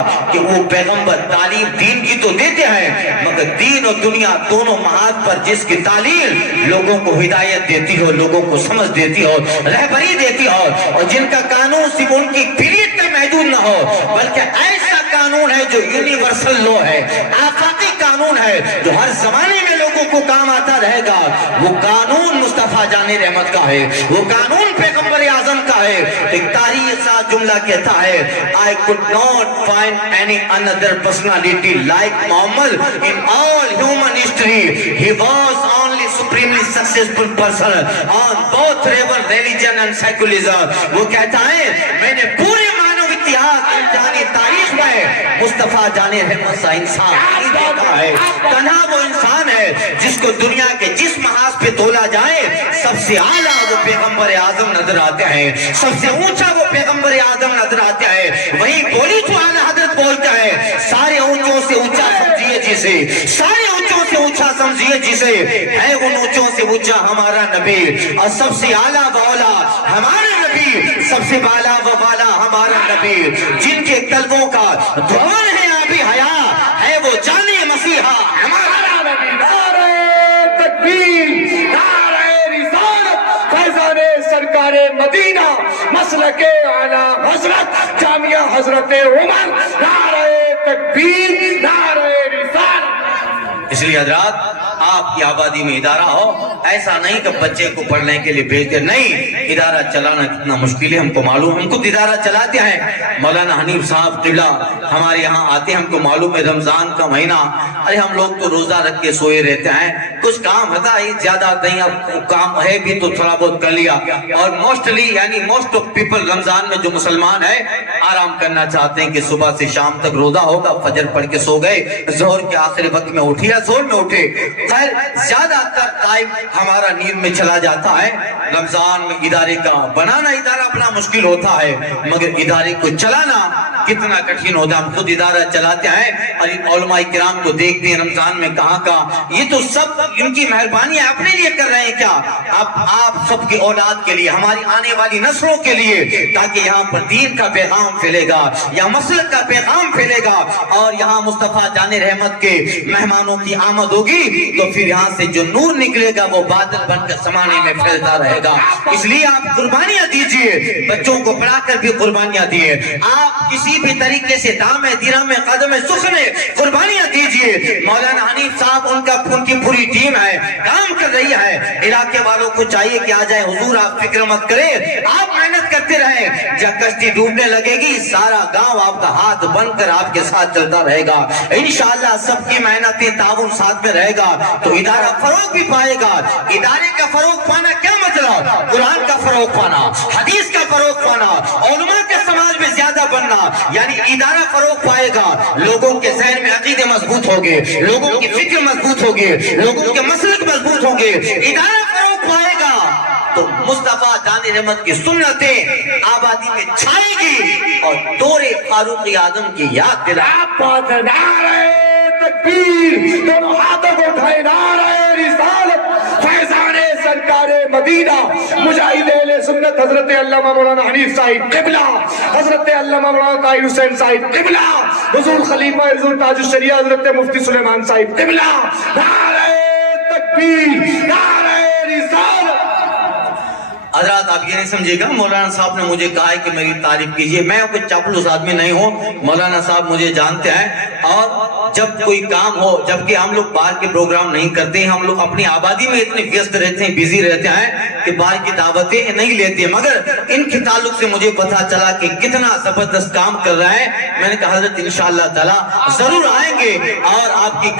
کہ وہ پیغمبر تعلیم دین کی تو دیتے ہیں مگر دین اور دنیا دونوں محاذ پر جس کی تعلیم لوگوں کو ہدایت دیتی ہو، لوگوں کو سمجھ دیتی ہو، رہبری دیتی ہو، اور جن کا قانون صرف ان کی پیریڈ میں محدود نہ ہو بلکہ ایسا قانون ہے جو یونیورسل لا ہے، آفاقی قانون ہے جو ہر زمانے میں لوگوں کو کام آتا رہے گا، وہ قانون مصطفیٰ جان رحمت کا ہے، وہ قانون پیغمبر اعظم کا ہے۔ ایک تاریخ سا جملہ کہتا ہے I could not find any another personality like Muhammad in all human history. He was only supremely successful person on both religion and secularism. وہ کہتا ہے میں نے پورے مانو اتحاد انسانی تاریخ میں مصطفیٰ جان رحمت سا انسان نہیں دیکھا ہے۔ تنہا وہ انسان ہے جس کو دنیا کے جس محاذ پہ تولا جائے سب سے اعلیٰ وہ پیغمبر اعظم نظر آتے ہیں، سب سے اونچا وہ پیغمبر اعظم نظر آتے ہیں۔ وہی بولی تو اعلیٰ حضرت بولتا ہے سارے اونچوں سے اونچا سمجھیے جسے، سارے اونچوں سے اونچا سمجھیے جسے، ہے ان اونچوں سے اونچا ہمارا نبی، اور سب سے اعلیٰ و اولا ہمارا نبی، سب سے بالا و بالا ہمارا نبی، جن کے قلبوں کا دھون ہے آبی حیا، ہے وہ جانے مسیحا ہمارا نبی۔ نعرہ تکبیر، نعرہ رسالت، فیضان سرکار مدینہ، مسلک اعلیٰ حضرت جامعہ حضرت عمر، نعرہ تکبیر، نعرہ رسالت۔ اس لیے حضرات آپ کی آبادی میں ادارہ ہو، ایسا نہیں کہ بچے کو پڑھنے کے لیے بھیجتے، نہیں، ادارہ چلانا کتنا مشکل ہے ہم کو معلوم، ہم خود ادارہ چلاتے ہیں۔ مولانا حنیف صاحب قبلہ ہمارے یہاں آتے ہیں، ہم کو معلوم ہے رمضان کا مہینہ، ارے ہم لوگ تو روزہ رکھ کے سوئے رہتے ہیں، کچھ کام ہوتا ہے زیادہ نہیں، اب کام ہے بھی تو تھوڑا بہت کر لیا، اور موسٹلی یعنی موسٹ آف پیپل رمضان میں جو مسلمان ہے آرام کرنا چاہتے ہیں کہ صبح سے شام تک روزہ ہوگا، فجر پڑھ کے سو گئے، ظہر کے آخری وقت میں اٹھے یا زور میں اٹھے، خیر زیادہ تر ٹائم ہمارا نیند میں چلا جاتا ہے۔ رمضان میں ادارے کا بنانا ادارہ بڑا مشکل ہوتا ہے مگر ادارے کو چلانا کتنا کٹھن ہوتا ہے، ہم خود ادارہ چلاتے ہیں اور علماء کرام کو دیکھتے ہیں رمضان میں کہاں کا، یہ تو سب ان کی مہربانی ہے، اپنے لیے کر رہے ہیں کیا؟ آپ سب کی اولاد کے لیے، ہماری آنے والی نسلوں کے لیے، تاکہ یہاں پر دین کا پیغام پھیلے گا، یہاں مسلک کا پیغام پھیلے گا، اور یہاں مصطفیٰ جان رحمت کے مہمانوں کی آمد ہوگی تو پھر یہاں سے جو نور نکلے گا وہ بادل بن کر زمانے میں پھیلتا رہے گا۔ اس لیے آپ قربانیاں دیجئے، بچوں کو پڑھا کر بھی قربانیاں دیئے، آپ کسی بھی طریقے سے دام درہم قدم سخن قربانیاں دیجئے۔ مولانا حنیف صاحب ان کی پوری ٹیم ہے، کام کر رہی ہے، علاقے والوں کو چاہیے کہ آ جائے، حضور آپ فکر مت کریں، آپ محنت کرتے رہیں، جب کشتی ڈوبنے لگے گی سارا گاؤں آپ کا ہاتھ بن کر آپ کے ساتھ چلتا رہے گا، انشاءاللہ سب کی محنتیں تعاون ساتھ میں رہے گا تو ادارہ فروغ بھی پائے گا۔ ادارے کا فروغ پانا کیا مطلب؟ قرآن کا فروغ پانا، حدیث کا فروغ پانا، علماء کے سماج میں زیادہ بننا، یعنی ادارہ فروغ پائے گا، لوگوں کے ذہن میں عقیدے مضبوط ہوگے، لوگوں کی فکر مضبوط ہوگی، لوگوں کے مسلک مضبوط ہوگے، ادارہ فروغ پائے گا تو مصطفیٰ جان رحمت کی سنتیں آبادی میں چھائے گی اور دور فاروق اعظم کی یاد دلائے۔ نعرہ تکبیر، دونوں ہاتھوں کو اٹھائے، نعرہ رسالت، فیضان سرکار مدینہ، مجاہد اہل سنت حضرت علامہ مولانا حنیف صاحب قبلہ، حضرت علامہ مولانا طاہر حسین صاحب قبلہ، حضور خلیفہ حضور تاج الشریعہ حضرت مفتی سلیمان صاحب قبلہ، نعرہ تکبیر، نعرہ رسالت۔ حضرات آپ یہ نہیں سمجھے گا مولانا صاحب نے مجھے کہا ہے کہ میری تعریف کیجئے، میں کوئی چاپلوس آدمی نہیں ہوں، مولانا صاحب مجھے جانتے ہیں، اور جب کوئی کام ہو، جبکہ ہم لوگ باہر کے پروگرام نہیں کرتے ہیں، ہم لوگ اپنی آبادی میں اتنے ویست رہتے ہیں، بیزی رہتے ہیں کہ باہر کی دعوتیں نہیں لیتے ہیں، مگر ان کے تعلق سے مجھے پتا چلا کہ کتنا زبردست کام کر رہا ہے، میں نے کہا حضرت انشاءاللہ تعالی ضرور آئیں گے اور آپ کے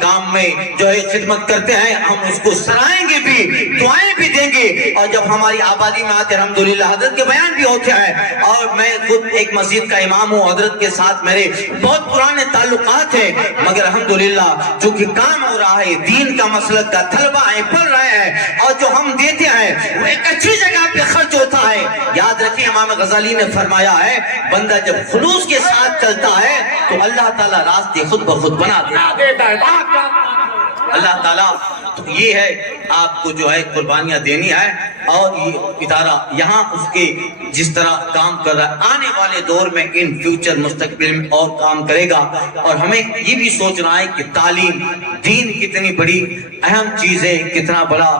کام میں جو ہے خدمت کرتے ہیں، ہم اس کو سرائیں گے بھی، دعائیں بھی دیں گے، اور جب ہماری آبادی میں آتے الحمدللہ حضرت کے بیان بھی ہوتے ہیں، اور میں خود ایک مسجد کا امام ہوں، حضرت کے ساتھ میرے بہت پرانے تعلقات ہیں، مگر الحمدللہ چونکہ کام ہو رہا ہے، دین کا مسلک کا طلبہ ہیں، پڑھ رہے ہیں، اور جو ہم دیتے ہیں وہ ایک اچھی جگہ پہ خرچ ہوتا ہے۔ یاد رکھیں امام غزالی نے فرمایا ہے بندہ جب خلوص کے ساتھ چلتا ہے تو اللہ تعالیٰ راستے خود بخود بنا دیتا ہے۔ اللہ تعالیٰ تو یہ ہے آپ کو جو ہے قربانیاں دینی ہے، اور یہ ادارہ یہاں اس کے جس طرح کام کر رہا ہے آنے والے دور میں ان فیوچر مستقبل میں اور کام کرے گا۔ اور ہمیں یہ بھی سوچنا ہے کہ تعلیم دین کتنی بڑی اہم چیز ہے، کتنا بڑا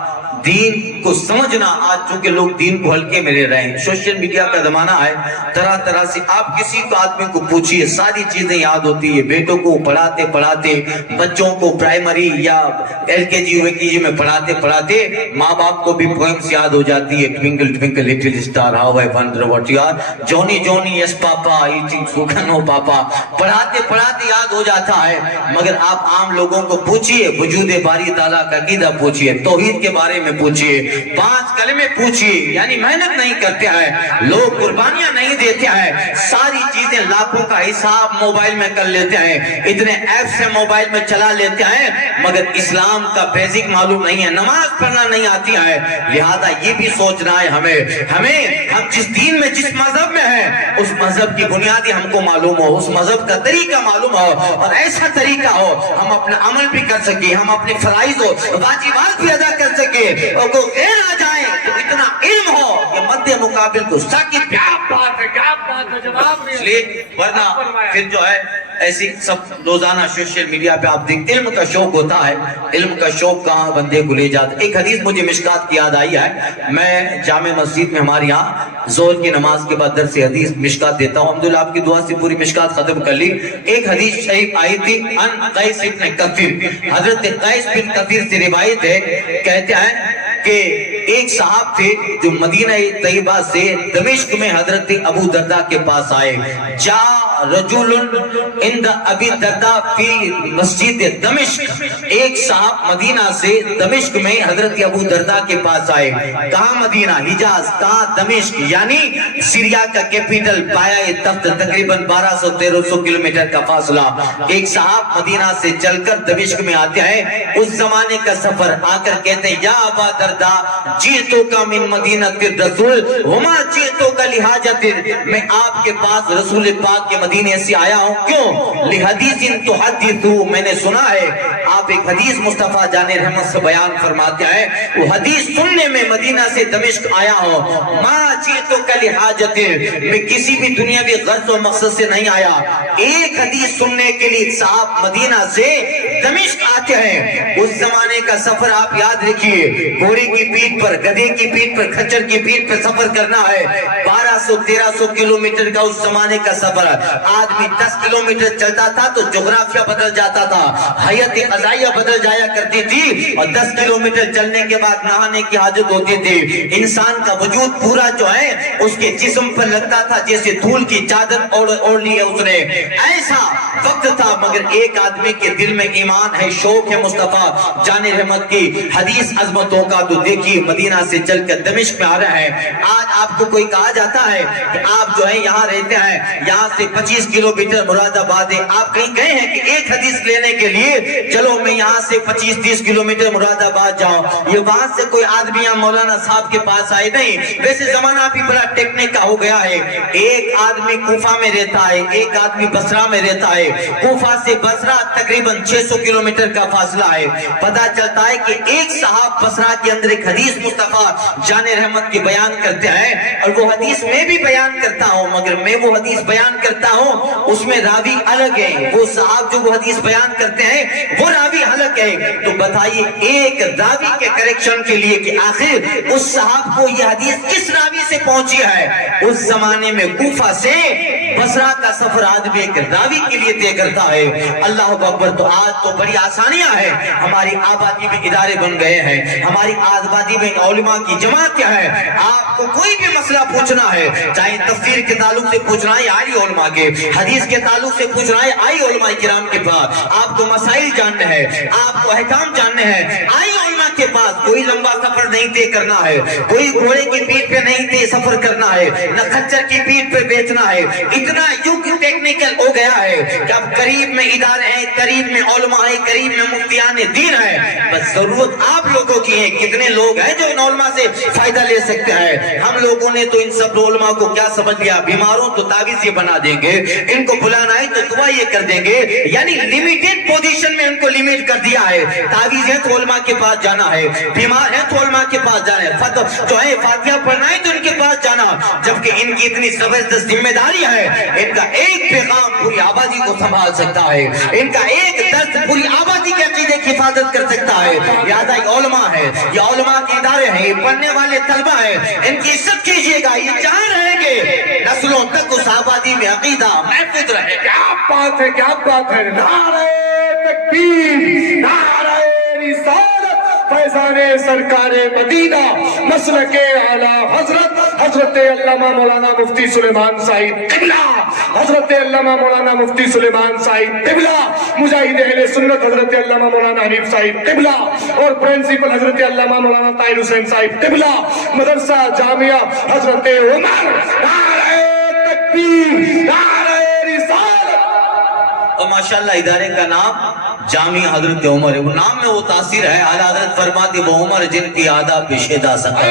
دین کو سمجھنا۔ آج چونکہ لوگ دین کو ہلکے میں لے رہے ہیں، سوشل میڈیا کا زمانہ ہے، طرح طرح سے آپ کسی کو آدمی کو پوچھئے ساری چیزیں یاد ہوتی ہے۔ بیٹوں کو پڑھاتے پڑھاتے، بچوں کو پرائمری یا ایل کے جی یو کے جی میں پڑھاتے پڑھاتے ماں باپ کو بھی پوئمز یاد ہو جاتی ہے۔ Twinkle twinkle little star how I wonder what you are, Johnny Johnny yes papa eating sugar no papa, پڑھاتے پڑھاتے یاد ہو جاتا ہے۔ مگر آپ عام لوگوں کو پوچھئے وجود باری تعالیٰ کا عقیدہ پوچھئے، توحید کے بارے میں پوچھئے، 5 کلمے پوچھئے، یعنی محنت نہیں کرتے ہیں لوگ، قربانیاں نہیں دیتے ہیں، ساری چیزیں لاکھوں کا حساب موبائل میں کر لیتے ہیں، اتنے ایپ سے موبائل میں چلا لیتے ہیں، مگر اسلام کا بیسک معلوم نہیں ہے، نماز پڑھنا نہیں آتی ہے۔ لہذا یہ بھی سوچنا ہے ہم جس دین میں جس مذہب میں ہیں اس مذہب کی بنیادی ہم کو معلوم ہو، اس مذہب کا طریقہ معلوم ہو، اور ایسا طریقہ ہو ہم اپنا عمل بھی کر سکیں، ہم اپنے فرائض و واجبات بھی ادا کر سکیں، اور کوئی غیر آ جائے تو اتنا علم ہو کہ مد مقابل تو ساکت بھی۔ کیا بات ہے جناب، اس لیے ورنہ پھر جو ہے ایسی سب روزانہ سوشل میڈیا پہ آپ دیکھ، علم کا شوق ہوتا ہے، علم کا شوق کہاں بندے کو لے جاتا ہے۔ ایک حدیث مجھے مشکات کی یاد آئی ہے، میں جامع مسجد میں ہمارے یہاں زور کی نماز کے بعد درس حدیث مشکات دیتا ہوں، الحمدللہ آپ کی دعا سے پوری مشکات ختم کر لی۔ ایک حدیث شریف آئی تھی ان قیس بن کثیر، حضرت قیس بن کثیر سے روایت ہے، کہتے ہیں کہ ایک صاحب تھے جو مدینہ طیبہ سے دمشق میں حضرت ابو دردہ کے پاس آئے۔ جا رجل عند ابی دردہ فی مسجد دمشق، ایک صاحب مدینہ سے دمشق میں حضرت ابو دردہ کے پاس آئے۔ کہاں مدینہ؟ حجاز، کہاں دمشق یعنی سیریا کا کیپیٹل پایا تخت، تقریباً 1200-1300 کلومیٹر کا فاصلہ۔ ایک صاحب مدینہ سے چل کر دمشق میں آتے ہیں، اس زمانے کا سفر، آ کر کہتے ہیں یا ابا دردہ جیتو کا من مدینہ الرسول وما جیتو کا لحاجت، میں آپ کے پاس رسول پاک کے مدینے سے آیا ہوں، کیوں؟ لحدیث تحدثو، میں نے سنا ہے آپ ایک حدیث مصطفیٰ جان رحمت سے بیان فرماتے ہیں، وہ حدیث سننے میں مدینہ سے دمشق آیا ہوں، ما جیتو کا لحاجت، میں کسی بھی دنیاوی غرض و مقصد سے نہیں آیا، ایک حدیث سننے کے لیے صاحب مدینہ سے دمشق آتے ہیں۔ اس زمانے کا سفر آپ یاد رکھیے، گھوڑے کی پیٹھ پر، گدھے کی پیٹھ پر، خچر کی پیٹھ پر سفر کرنا ہے، 1200-1300 کلومیٹر کا اس زمانے کا سفر۔ آدمی 10 کلومیٹر چلتا تھا تو جغرافیہ بدل جاتا تھا، حیات قضائیہ بدل جایا کرتی تھی، اور 10 کلومیٹر چلنے کے بعد نہانے کی حاجت ہوتی تھی۔ انسان کا وجود پورا جو ہے اس کے جسم پر لگتا تھا جیسے دھول کی چادر اوڑھ لی ہے اس نے، ایسا وقت تھا۔ مگر ایک آدمی کے دل میں ایمان ہے، شوق ہے مصطفیٰ جان رحمت کی حدیث عظمتوں کا، تو دیکھیے مدینہ سے چل کر دمشق میں آ رہے ہیں۔ آج آپ کو کوئی کہا جاتا ہے کہ آپ جو ہے یہاں رہتے ہیں، یہاں سے 25 کلومیٹر مراد آباد ہے، آپ کہیں گئے ہیں کہ ایک حدیث لینے کے لیے چلو میں یہاں سے 25-30 کلومیٹر مراد آباد جاؤں، یہ وہاں سے کوئی آدمی یا مولانا صاحب کے پاس آئے نہیں۔ ویسے زمانہ بھی بڑا ٹیکنیک کا ہو گیا ہے، ایک آدمی کوفہ میں رہتا ہے، ایک آدمی بصرہ میں رہتا ہے، کوفہ سے بصرہ تقریباً 600 کلومیٹر کا فاصلہ ہے۔ پتہ چلتا ہے کہ ایک صاحب بصرہ کے اندر ایک حدیث مصطفیٰ جان رحمت کی بیان کرتے ہیں، اور وہ حدیث میں بھی بیان کرتا ہوں، مگر میں وہ حدیث بیان کرتا ہوں اس میں راوی الگ ہے، وہ صاحب جو وہ حدیث بیان کرتے ہیں وہ راوی الگ ہے۔ تو بتائیے ایک راوی کے کریکشن کے لیے کہ آخر اس صاحب کو یہ حدیث کس راوی سے پہنچی ہے، اس زمانے میں کوفہ سے بصرہ کا سفر آدمی ایک راوی کے لیے طے کرتا ہے۔ اللہ اکبر۔ تو آج تو بڑی آسانیاں ہیں، ہماری آبادی میں ادارے بن گئے ہیں، ہماری آبادی میں علماء کی جماعت کیا ہے، آپ کو کوئی بھی مسئلہ پوچھنا ہے، چاہے تفسیر کے تعلق سے پوچھنا ہے آئی علماء کے، حدیث کے تعلق سے پوچھنا ہے آئی علماء کرام کے پاس، آپ کو مسائل جاننے ہیں، آپ کو احکام جاننے ہیں، آئی علماء کے پاس۔ کوئی لمبا سفر نہیں طے کرنا ہے، کوئی گھوڑے کی پیٹھ پہ نہیں طے سفر کرنا ہے، نہ خچر کی پیٹھ پہ بیچنا ہے۔ اتنا یوگ ٹیکنیکل ہو گیا ہے کہ اب قریب میں ادارے ہیں، قریب میں علماء ہیں، قریب میں مفتیان دین ہے، بس ضرورت آپ لوگوں کی ہے، کتنے لوگ ہیں جو ان علماء سے فائدہ لے سکتے ہیں۔ ہم لوگوں نے تو ان سب علماء کو کیا سمجھ لیا، بیماروں تو تعویذ یہ بنا دیں گے، ان کو بلانا ہے تو دعا یہ کر دیں گے، یعنی لمیٹڈ پوزیشن میں ان کو لمٹ کر دیا ہے. تعویذ ہے تو علماء کے پاس جانا ہے، بیمار ہے تو علماء کے پاس جانا ہے، جو ہے فاتحہ پڑھنا ہے تو ان کے پاس جانا. جبکہ ان کی اتنی زبردست ذمہ داری ہے، ان کا ایک پیغام پوری آبادی کو سنبھال سکتا ہے، ان کا ایک درد پوری آبادی کے عقیدے کی حفاظت کر سکتا ہے. لہذا یہ علماء ہے، یہ علماء کے ادارے ہیں، یہ پڑھنے والے طلبہ ہیں، ان کی عزت کیجئے گا. یہ جہاں رہیں گے نسلوں تک اس آبادی میں عقیدہ محفوظ رہے. کیا بات ہے، کیا بات ہے. نعرہ تکبیر، نعرہ رسالت، فیضان سرکار مدینہ، مسلک اعلیٰ حضرت علامہ مولانا مفتی سلیمان صاحب قبلہ، حضرت علامہ مولانا مفتی سلیمان صاحب قبلہ، مجاہد اہل سنت حضرت علامہ مولانا حنیف صاحب قبلہ، اور پرنسپل حضرت علامہ مولانا طاہر حسین صاحب قبلہ، مدرسہ جامعہ حضرت عمر. نعرہ تکبیر، نعرہ رسالت. اور ماشاءاللہ ادارے کا نام جامعہ حضرت عمر ہے. وہ نام میں وہ تاثیر ہے. اعلیٰ حضرت فرماتے وہ عمر جن کی عادہ پیشیدہ سقر،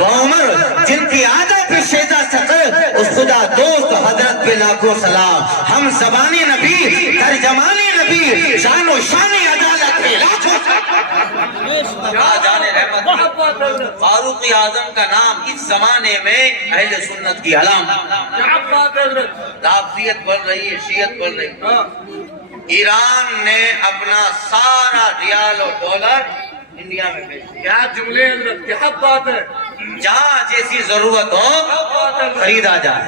وہ عمر جن کی عادہ پیشیدہ سقر، اس خدا دوست حضرت پہ لاکھوں سلام. ہم زبان نبی، ترجمان نبی، شان و شان عدالت پہ لاکھوں جان رحمت. فاروق اعظم کا نام اس زمانے میں اہل سنت کی علامت. رافضیت بڑھ رہی ہے، شیعت بڑھ رہی ہے. ایران نے اپنا سارا ریال اور ڈالر انڈیا میں بھیج دیا. کیا جملے حضرت، کیا بات ہے. جہاں جیسی ضرورت ہو خریدا جائے،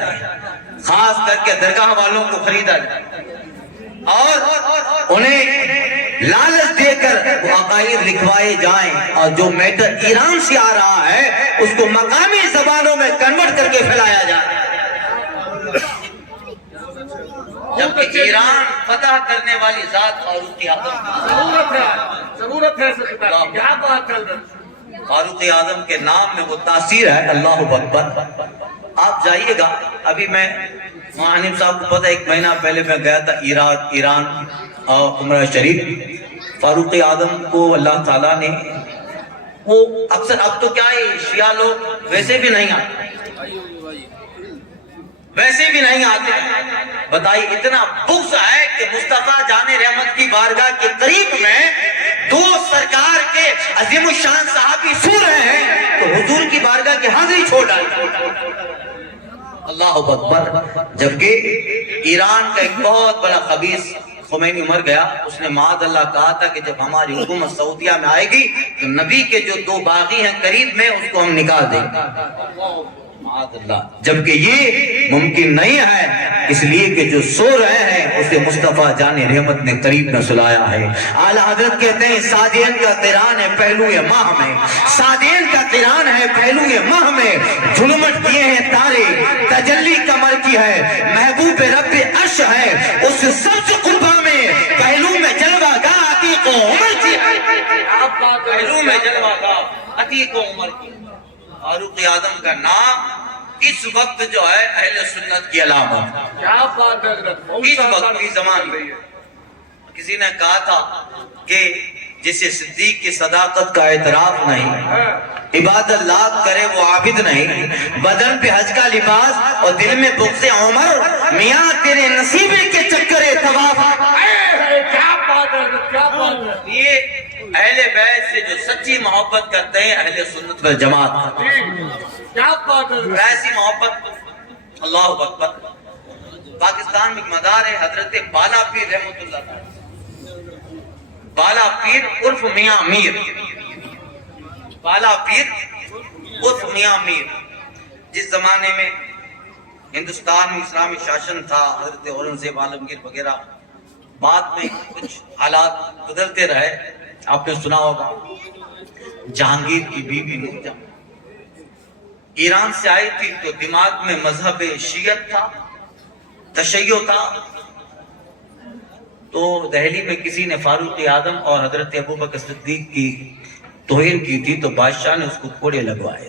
خاص کر کے درگاہ والوں کو خریدا جائے اور انہیں لالچ دے کر وہ عقائد لکھوائے جائیں، اور جو میٹر ایران سے آ رہا ہے اس کو مقامی زبانوں میں کنورٹ کر کے پھیلایا جائے. جبکہ ایران فتح کرنے والی ذات فاروق اعظم، ضرورت ہے کیا بات ہے. فاروق اعظم کے نام میں وہ تاثیر ہے. اللہ اکبر. آپ جائیے گا، ابھی میں حنیف صاحب کو پتہ، ایک مہینہ پہلے میں گیا تھا ایران عمرہ شریف. فاروق اعظم کو اللہ تعالیٰ نے، وہ اکثر اب تو کیا ہے شیعہ لوگ ویسے بھی نہیں آتے، بتائیے اتنا بغض ہے کہ مصطفیٰ جان رحمت کی بارگاہ کے قریب میں دو سرکار کے عظیم الشان صحابی سو رہے ہیں تو حضور کی بارگاہ کی حاضری چھوڑ ڈالی. اللہ اکبر. جبکہ ایران کا ایک بہت بڑا خبیث خمینی مر گیا، اس نے معاذ اللہ کہا تھا کہ جب ہماری حکومت سعودیہ میں آئے گی تو نبی کے جو دو باغی ہیں قریب میں اس کو ہم نکال دیں گے. جبکہ یہ ممکن نہیں ہے، اس لیے کہ جو سو رہے ہیں اسے مصطفیٰ جان رحمت نے قریب میں سلایا ہے. اعلیٰ حضرت کہتے ہیں سادین کا قران ہے پہلوئے ماہ میں، سادین کا قران ہے پہلوئے ماہ میں، جھلمٹ کیے ہیں تارے، تجلی کمر کی ہے، محبوب رب عرش ہے، اس سبز قربہ میں پہلو میں جلوہ گاہ عتیق و عمر کی، پہلو میں جلوہ گاہ عتیق و عمر کی. فاروق اعظم کا نام اس وقت جو ہے اہل سنت کی علامت. کیا بات ہے حضرت. اس وقت کی زمان میں کسی نے کہا تھا کہ جسے صدیق کی صداقت کا اعتراف نہیں، عبادت لاکھ کرے وہ عابد نہیں، بدن پہ حج کا لباس اور دل میں بغض عمر، میاں تیرے نصیبے کے چکر طواف. کیا بات ہے، کیا بات ہے. یہ اہل بیت سے جو سچی محبت کرتے ہیں اہل سنت والجماعت، کیا بات ہے. ایسی محبت. اللہ اکبر. پاکستان میں مدار ہے حضرت بالا پیر رحمت اللہ تعالی. بالا پیر عرف میاں میر، بالا پیر عرف میاں میر. جس زمانے میں ہندوستان میں اسلامی شاشن تھا، حضرت اورنگزیب عالمگیر وغیرہ، بعد میں کچھ حالات بدلتے رہے. آپ نے سنا ہوگا جہانگیر کی بیوی نور جہاں ایران سے آئی تھی تو دماغ میں مذہب شیعت تھا، تشیع تھا. تو دہلی میں کسی نے فاروق اعظم اور حضرت ابوبکر صدیق کی توہین کی تھی تو بادشاہ نے اس کو کوڑے لگوائے.